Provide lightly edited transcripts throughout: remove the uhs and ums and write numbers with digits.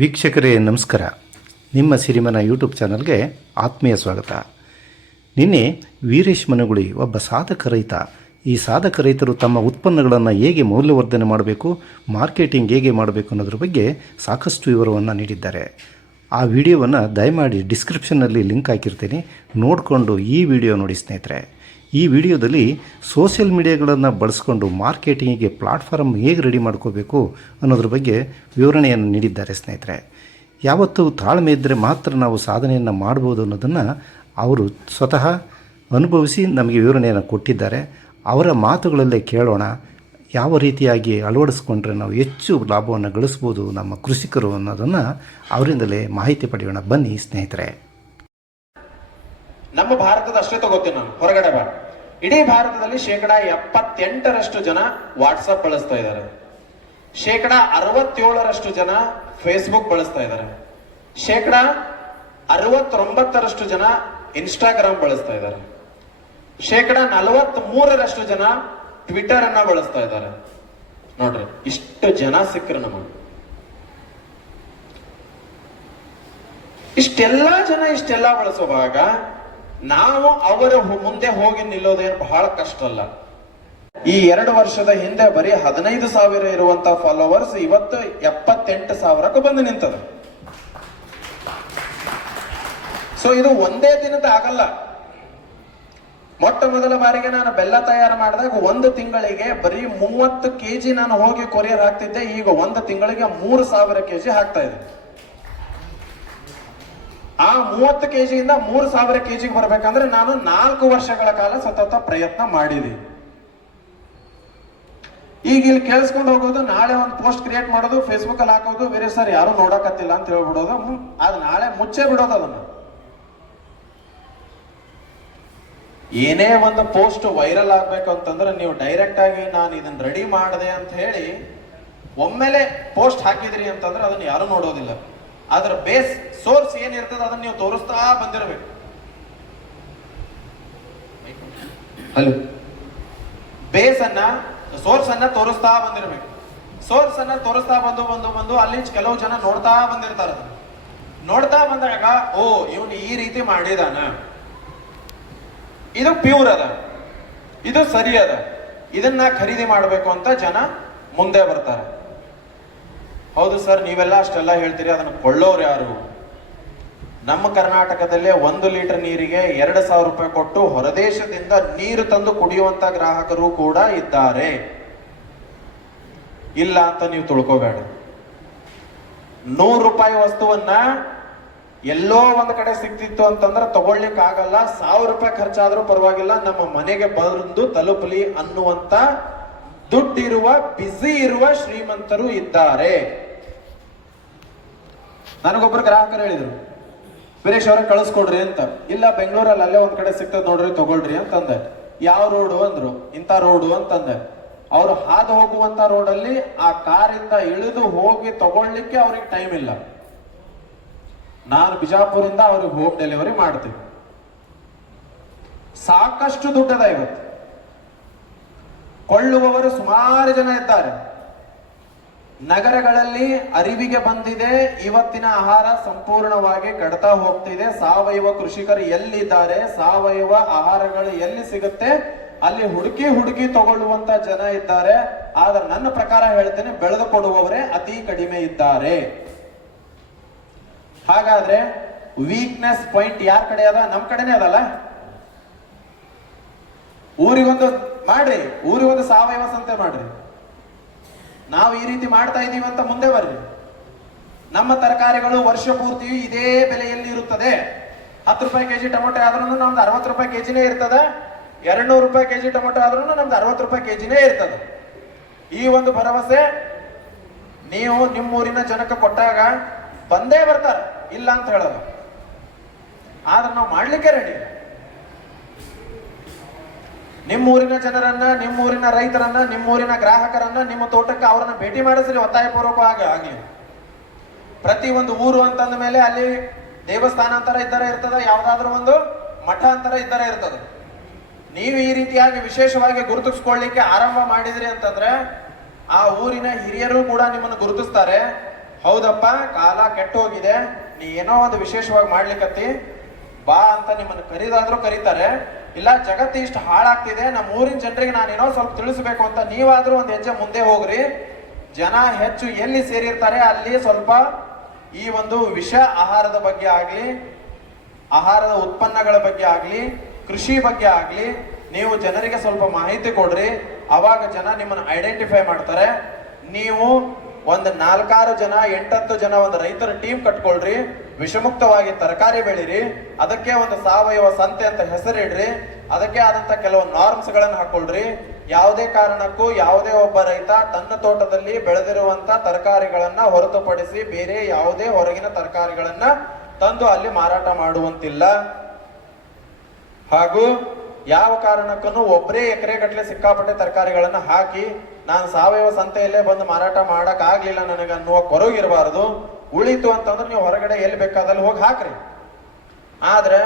ವೀಕ್ಷಕರೇ ನಮಸ್ಕಾರ. ನಿಮ್ಮ ಸಿರಿಮನ ಯೂಟ್ಯೂಬ್ ಚಾನಲ್ಗೆ ಆತ್ಮೀಯ ಸ್ವಾಗತ. ನಿನ್ನೆ ವೀರೇಶ್ ಮನಗುಳಿ ಒಬ್ಬ ಸಾಧಕ ರೈತ. ಈ ಸಾಧಕ ರೈತರು ತಮ್ಮ ಉತ್ಪನ್ನಗಳನ್ನು ಹೇಗೆ ಮೌಲ್ಯವರ್ಧನೆ ಮಾಡಬೇಕು, ಮಾರ್ಕೆಟಿಂಗ್ ಹೇಗೆ ಮಾಡಬೇಕು ಅನ್ನೋದ್ರ ಬಗ್ಗೆ ಸಾಕಷ್ಟು ವಿವರವನ್ನು ನೀಡಿದ್ದಾರೆ. ಆ ವಿಡಿಯೋವನ್ನು ದಯಮಾಡಿ ಡಿಸ್ಕ್ರಿಪ್ಷನ್ನಲ್ಲಿ ಲಿಂಕ್ ಹಾಕಿರ್ತೀನಿ, ನೋಡಿಕೊಂಡು ಈ ವಿಡಿಯೋ ನೋಡಿ ಸ್ನೇಹಿತರೆ. ಈ ವಿಡಿಯೋದಲ್ಲಿ ಸೋಷಿಯಲ್ ಮೀಡಿಯಾಗಳನ್ನು ಬಳಸ್ಕೊಂಡು ಮಾರ್ಕೆಟಿಂಗಿಗೆ ಪ್ಲಾಟ್ಫಾರ್ಮ್ ಹೇಗೆ ರೆಡಿ ಮಾಡ್ಕೋಬೇಕು ಅನ್ನೋದ್ರ ಬಗ್ಗೆ ವಿವರಣೆಯನ್ನು ನೀಡಿದ್ದಾರೆ ಸ್ನೇಹಿತರೆ. ಯಾವತ್ತೂ ತಾಳ್ಮೆ ಇದ್ದರೆ ಮಾತ್ರ ನಾವು ಸಾಧನೆಯನ್ನು ಮಾಡ್ಬೋದು ಅನ್ನೋದನ್ನು ಅವರು ಸ್ವತಃ ಅನುಭವಿಸಿ ನಮಗೆ ವಿವರಣೆಯನ್ನು ಕೊಟ್ಟಿದ್ದಾರೆ. ಅವರ ಮಾತುಗಳಲ್ಲೇ ಕೇಳೋಣ. ಯಾವ ರೀತಿಯಾಗಿ ಅಳವಡಿಸ್ಕೊಂಡ್ರೆ ನಾವು ಹೆಚ್ಚು ಲಾಭವನ್ನು ಗಳಿಸ್ಬೋದು ನಮ್ಮ ಕೃಷಿಕರು ಅನ್ನೋದನ್ನು ಅವರಿಂದಲೇ ಮಾಹಿತಿ ಪಡೆಯೋಣ. ಬನ್ನಿ ಸ್ನೇಹಿತರೆ. ನಮ್ಮ ಭಾರತದ ಅಷ್ಟೇ ತಗೋತೀನಿ ನಾನು, ಹೊರಗಡೆ ಬೇಡ. ಇಡೀ ಭಾರತದಲ್ಲಿ 78% ಜನ ವಾಟ್ಸಪ್ ಬಳಸ್ತಾ ಇದ್ದಾರೆ, 67% ಜನ ಫೇಸ್ಬುಕ್ ಬಳಸ್ತಾ ಇದ್ದಾರೆ, 69% ಜನ ಇನ್ಸ್ಟಾಗ್ರಾಮ್ ಬಳಸ್ತಾ ಇದ್ದಾರೆ, 43% ಜನ ಟ್ವಿಟರ್ ಅನ್ನ ಬಳಸ್ತಾ ಇದ್ದಾರೆ. ನೋಡ್ರಿ, ಇಷ್ಟು ಜನ ಸಿಕ್ಕರು ನಮಗೆ. ಇಷ್ಟೆಲ್ಲ ಬಳಸುವಾಗ ನಾವು ಅವರ ಮುಂದೆ ಹೋಗಿ ನಿಲ್ಲೋದೇನು ಬಹಳ ಕಷ್ಟ ಅಲ್ಲ. ಈ 2 ವರ್ಷದ ಹಿಂದೆ ಬರೀ 15,000 ಇರುವಂತ ಫಾಲೋವರ್ಸ್ ಇವತ್ತು 78,000ಕ್ಕೆ ಬಂದು ನಿಂತದ. ಸೊ ಇದು ಒಂದೇ ದಿನದ ಆಗಲ್ಲ. ಮೊಟ್ಟ ಮೊದಲ ಬಾರಿಗೆ ನಾನು ಬೆಲ್ಲ ತಯಾರು ಮಾಡಿದಾಗ 1 ತಿಂಗಳಿಗೆ ಬರೀ 30 kg ನಾನು ಹೋಗಿ ಕೊರಿಯರ್ ಹಾಕ್ತಿದ್ದೆ. ಈಗ 1 ತಿಂಗಳಿಗೆ 3,000 kg ಹಾಕ್ತಾ ಇದೆ. ಆ 30 kgಯಿಂದ 3,000 kg ಬರ್ಬೇಕಂದ್ರೆ ನಾನು 4 ವರ್ಷಗಳ ಕಾಲ ಸತತ ಪ್ರಯತ್ನ ಮಾಡಿದೆ. ಈಗ ಇಲ್ಲಿ ಕೇಳಿಸ್ಕೊಂಡು ಹೋಗೋದು, ನಾಳೆ ಒಂದು ಪೋಸ್ಟ್ ಕ್ರಿಯೇಟ್ ಮಾಡೋದು, ಫೇಸ್ಬುಕ್ ಅಲ್ಲಿ ಹಾಕೋದು, ಬೇರೆ ಸರ್ ಯಾರು ನೋಡಕತ್ತಿಲ್ಲ ಅಂತ ಹೇಳ್ಬಿಡೋದು, ಅದು ನಾಳೆ ಮುಚ್ಚೆ ಬಿಡೋದು. ಅದನ್ನ ಏನೇ ಒಂದು ಪೋಸ್ಟ್ ವೈರಲ್ ಆಗ್ಬೇಕು ಅಂತಂದ್ರೆ ನೀವು ಡೈರೆಕ್ಟ್ ಆಗಿ ನಾನು ಇದನ್ನ ರೆಡಿ ಮಾಡಿದೆ ಅಂತ ಹೇಳಿ ಒಮ್ಮೆಲೆ ಪೋಸ್ಟ್ ಹಾಕಿದ್ರಿ ಅಂತಂದ್ರೆ ಅದನ್ನ ಯಾರು ನೋಡೋದಿಲ್ಲ. ಅದರ ಬೇಸ್ ಸೋರ್ಸ್ ಏನಿರ್ತದೆ ಅದನ್ನ ನೀವು ತೋರಿಸ್ತಾ ಬಂದಿರಬೇಕು. ಹಲೋ, ಸೋರ್ಸ್ ಅನ್ನ ತೋರಿಸ್ತಾ ಬಂದಿರಬೇಕು. ಸೋರ್ಸ್ ಅನ್ನ ತೋರಿಸ್ತಾ ಬಂದು ಅಲ್ಲಿ ಕೆಲವು ಜನ ನೋಡ್ತಾ ಬಂದಿರ್ತಾರ. ನೋಡ್ತಾ ಬಂದಾಗ ಓ ಇವನು ಈ ರೀತಿ ಮಾಡಿದಾನ, ಇದು ಪ್ಯೂರ್ ಅದ, ಇದು ಸರಿ ಅದ, ಇದನ್ನ ಖರೀದಿ ಮಾಡಬೇಕು ಅಂತ ಜನ ಮುಂದೆ ಬರ್ತಾರೆ. ಹೌದು ಸರ್, ನೀವೆಲ್ಲ ಅಷ್ಟೆಲ್ಲ ಹೇಳ್ತೀರಿ, ಅದನ್ನು ಕೊಳ್ಳೋರು ಯಾರು? ನಮ್ಮ ಕರ್ನಾಟಕದಲ್ಲೇ 1 ಲೀಟರ್ ನೀರಿಗೆ 2,000 ರೂಪಾಯಿ ಕೊಟ್ಟು ಹೊರದೇಶದಿಂದ ನೀರು ತಂದು ಕುಡಿಯುವಂತ ಗ್ರಾಹಕರು ಕೂಡ ಇದ್ದಾರೆ. ಇಲ್ಲ ಅಂತ ನೀವು ತಿಳ್ಕೋಬೇಡ. 100 ರೂಪಾಯಿ ವಸ್ತುವನ್ನ ಎಲ್ಲೋ ಒಂದ್ ಕಡೆ ಸಿಕ್ತಿತ್ತು ಅಂತಂದ್ರೆ ತಗೊಳ್ಲಿಕ್ಕೆ ಆಗಲ್ಲ. 1,000 ರೂಪಾಯಿ ಖರ್ಚಾದ್ರೂ ಪರವಾಗಿಲ್ಲ, ನಮ್ಮ ಮನೆಗೆ ಬಂದು ತಲುಪಲಿ ಅನ್ನುವಂತ ದುಡ್ಡಿರುವ, ಬಿಸಿ ಇರುವ ಶ್ರೀಮಂತರು ಇದ್ದಾರೆ. ನನಗೊಬ್ರು ಗ್ರಾಹಕರು ಹೇಳಿದ್ರು, ವೀರೇಶ್ ಅವ್ರಿಗೆ ಕಳಿಸ್ಕೊಡ್ರಿ ಅಂತ. ಇಲ್ಲ, ಬೆಂಗಳೂರಲ್ಲಿ ಅಲ್ಲೇ ಒಂದ್ ಕಡೆ ಸಿಗ್ತದೆ ನೋಡ್ರಿ, ತಗೊಳ್ರಿ ಅಂತಂದೆ. ಯಾವ ರೋಡು ಅಂದ್ರು, ಇಂಥ ರೋಡು ಅಂತಂದೆ. ಅವ್ರು ಹಾದು ಹೋಗುವಂತ ರೋಡಲ್ಲಿ ಆ ಕಾರಿಂದ ಇಳಿದು ಹೋಗಿ ತಗೊಳ್ಲಿಕ್ಕೆ ಅವ್ರಿಗೆ ಟೈಮ್ ಇಲ್ಲ. ನಾನು ಬಿಜಾಪುರಿಂದ ಅವ್ರಿಗೆ ಹೋಮ್ ಡೆಲಿವರಿ ಮಾಡ್ತೀವಿ. ಸಾಕಷ್ಟು ದುಡ್ಡದ ಇವತ್ತು. ಕೊಳ್ಳುವವರು ಸುಮಾರು ಜನ ಇದ್ದಾರೆ. ನಗರಗಳಲ್ಲಿ ಅರಿವಿಗೆ ಬಂದಿದೆ, ಇವತ್ತಿನ ಆಹಾರ ಸಂಪೂರ್ಣವಾಗಿ ಕಡ್ತಾ ಹೋಗ್ತಿದೆ. ಸಾವಯವ ಕೃಷಿಕರು ಎಲ್ಲಿದ್ದಾರೆ, ಸಾವಯವ ಆಹಾರಗಳು ಎಲ್ಲಿ ಸಿಗುತ್ತೆ ಅಲ್ಲಿ ಹುಡುಕಿ ತಗೊಳ್ಳುವಂತ ಜನ ಇದ್ದಾರೆ. ಆದ್ರೆ ನನ್ನ ಪ್ರಕಾರ ಹೇಳ್ತೇನೆ, ಬೆಳೆದು ಕೊಡುವವರೇ ಅತಿ ಕಡಿಮೆ ಇದ್ದಾರೆ. ಹಾಗಾದ್ರೆ ವೀಕ್ನೆಸ್ ಪಾಯಿಂಟ್ ಯಾರ ಕಡೆ ಅದ? ನಮ್ ಕಡೆನೇ ಅದಲ್ಲ. ಊರಿಗೊಂದು ಮಾಡ್ರಿ, ಊರಿಗೊಂದು ಸಾವಯವ ಸಂತೆ ಮಾಡ್ರಿ. ನಾವು ಈ ರೀತಿ ಮಾಡ್ತಾ ಇದೀವಿ ಅಂತ ಮುಂದೆ ಬರ್ರಿ. ನಮ್ಮ ತರಕಾರಿಗಳು ವರ್ಷ ಪೂರ್ತಿ ಇದೇ ಬೆಲೆಯಲ್ಲಿ ಇರುತ್ತದೆ. 10 ರೂಪಾಯಿ ಕೆಜಿ ಟೊಮೆಟೊ ಆದ್ರೂ ನಮ್ದು 60 ರೂಪಾಯಿ ಕೆಜಿನೇ ಇರ್ತದೆ. 200 ರೂಪಾಯಿ ಕೆಜಿ ಟೊಮೆಟೊ ಆದ್ರೂ ನಮ್ದು 60 ರೂಪಾಯಿ ಕೆಜಿನೇ ಇರ್ತದೆ. ಈ ಒಂದು ಭರವಸೆ ನೀವು ನಿಮ್ಮೂರಿನ ಜನಕ್ಕೆ ಕೊಟ್ಟಾಗ ಬಂದೇ ಬರ್ತಾರೆ, ಇಲ್ಲ ಅಂತ ಹೇಳೋದು. ಆದ್ರೆ ನಾವು ಮಾಡ್ಲಿಕ್ಕೆ ರೆಡಿ. ನಿಮ್ಮೂರಿನ ಜನರನ್ನ, ನಿಮ್ಮೂರಿನ ರೈತರನ್ನ, ನಿಮ್ಮೂರಿನ ಗ್ರಾಹಕರನ್ನ ನಿಮ್ಮ ತೋಟಕ್ಕೆ ಅವರನ್ನ ಭೇಟಿ ಮಾಡಿಸ್ರಿ, ಒತ್ತಾಯಪೂರ್ವಕವಾಗಿ ಆಗಲಿ. ಪ್ರತಿ ಒಂದು ಊರು ಅಂತಂದ ಮೇಲೆ ಅಲ್ಲಿ ದೇವಸ್ಥಾನ ಅಂತರ ಇದ್ದರೆ ಇರ್ತದೆ, ಯಾವ್ದಾದ್ರು ಒಂದು ಮಠ ಅಂತರ ಇದ್ದರೆ ಇರ್ತದೆ. ನೀವು ಈ ರೀತಿಯಾಗಿ ವಿಶೇಷವಾಗಿ ಗುರುತಿಸ್ಕೊಳ್ಳಿಕ್ಕೆ ಆರಂಭ ಮಾಡಿದ್ರಿ ಅಂತಂದ್ರೆ ಆ ಊರಿನ ಹಿರಿಯರು ಕೂಡ ನಿಮ್ಮನ್ನು ಗುರುತಿಸ್ತಾರೆ. ಹೌದಪ್ಪ, ಕಾಲ ಕೆಟ್ಟ ಹೋಗಿದೆ, ನೀ ಏನೋ ಒಂದು ವಿಶೇಷವಾಗಿ ಮಾಡ್ಲಿಕ್ಕತ್ತಿ, ಬಾ ಅಂತ ನಿಮ್ಮನ್ನು ಕರೀದಾದ್ರೂ ಕರೀತಾರೆ. ಇಲ್ಲ ಜಗತ್ತು ಇಷ್ಟು ಹಾಳಾಗ್ತಿದೆ, ನಮ್ಮ ಊರಿನ ಜನರಿಗೆ ನಾನೇನೋ ಸ್ವಲ್ಪ ತಿಳಿಸ್ಬೇಕು ಅಂತ ನೀವಾದ್ರೂ ಒಂದು ಹೆಜ್ಜೆ ಮುಂದೆ ಹೋಗ್ರಿ. ಜನ ಹೆಚ್ಚು ಎಲ್ಲಿ ಸೇರಿರ್ತಾರೆ ಅಲ್ಲಿ ಸ್ವಲ್ಪ ಈ ಒಂದು ವಿಷ ಆಹಾರದ ಬಗ್ಗೆ ಆಗ್ಲಿ, ಆಹಾರದ ಉತ್ಪನ್ನಗಳ ಬಗ್ಗೆ ಆಗ್ಲಿ, ಕೃಷಿ ಬಗ್ಗೆ ಆಗ್ಲಿ ನೀವು ಜನರಿಗೆ ಸ್ವಲ್ಪ ಮಾಹಿತಿ ಕೊಡ್ರಿ. ಅವಾಗ ಜನ ನಿಮ್ಮನ್ನು ಐಡೆಂಟಿಫೈ ಮಾಡ್ತಾರೆ. ನೀವು ಒಂದು 4-6 ಜನ 8-10 ಜನ ಒಂದು ರೈತರ ಟೀಮ್ ಕಟ್ಕೊಳ್ರಿ, ವಿಷಮುಕ್ತವಾಗಿ ತರಕಾರಿ ಬೆಳೀರಿ, ಅದಕ್ಕೆ ಒಂದು ಸಾವಯವ ಸಂತೆ ಅಂತ ಹೆಸರಿಡ್ರಿ, ಅದಕ್ಕೆ ಆದಂತ ಕೆಲವು ನಾರ್ಮ್ಸ್ ಗಳನ್ನ ಹಾಕೊಳ್ರಿ. ಯಾವುದೇ ಕಾರಣಕ್ಕೂ ಯಾವುದೇ ಒಬ್ಬ ರೈತ ತನ್ನ ತೋಟದಲ್ಲಿ ಬೆಳೆದಿರುವಂತ ತರಕಾರಿಗಳನ್ನ ಹೊರತುಪಡಿಸಿ ಬೇರೆ ಯಾವುದೇ ಹೊರಗಿನ ತರಕಾರಿಗಳನ್ನ ತಂದು ಅಲ್ಲಿ ಮಾರಾಟ ಮಾಡುವಂತಿಲ್ಲ. ಹಾಗೂ ಯಾವ ಕಾರಣಕ್ಕೂ ಒಬ್ಬರೇ ಎಕರೆ ಗಟ್ಟಲೆ ಸಿಕ್ಕಾಪಟ್ಟೆ ತರಕಾರಿಗಳನ್ನ ಹಾಕಿ ನಾನು ಸಾವಯವ ಸಂತೆಯಲ್ಲೇ ಬಂದು ಮಾರಾಟ ಮಾಡಕ್ ಆಗ್ಲಿಲ್ಲ ನನಗೆ ಅನ್ನುವ ಕೊರಗಿರಬಾರದು. ಉಳಿತು ಅಂತಂದ್ರೆ ನೀವು ಹೊರಗಡೆ ಎಲ್ಲಿ ಬೇಕಾದಲ್ಲಿ ಹೋಗಿ ಹಾಕ್ರಿ. ಆದ್ರೆ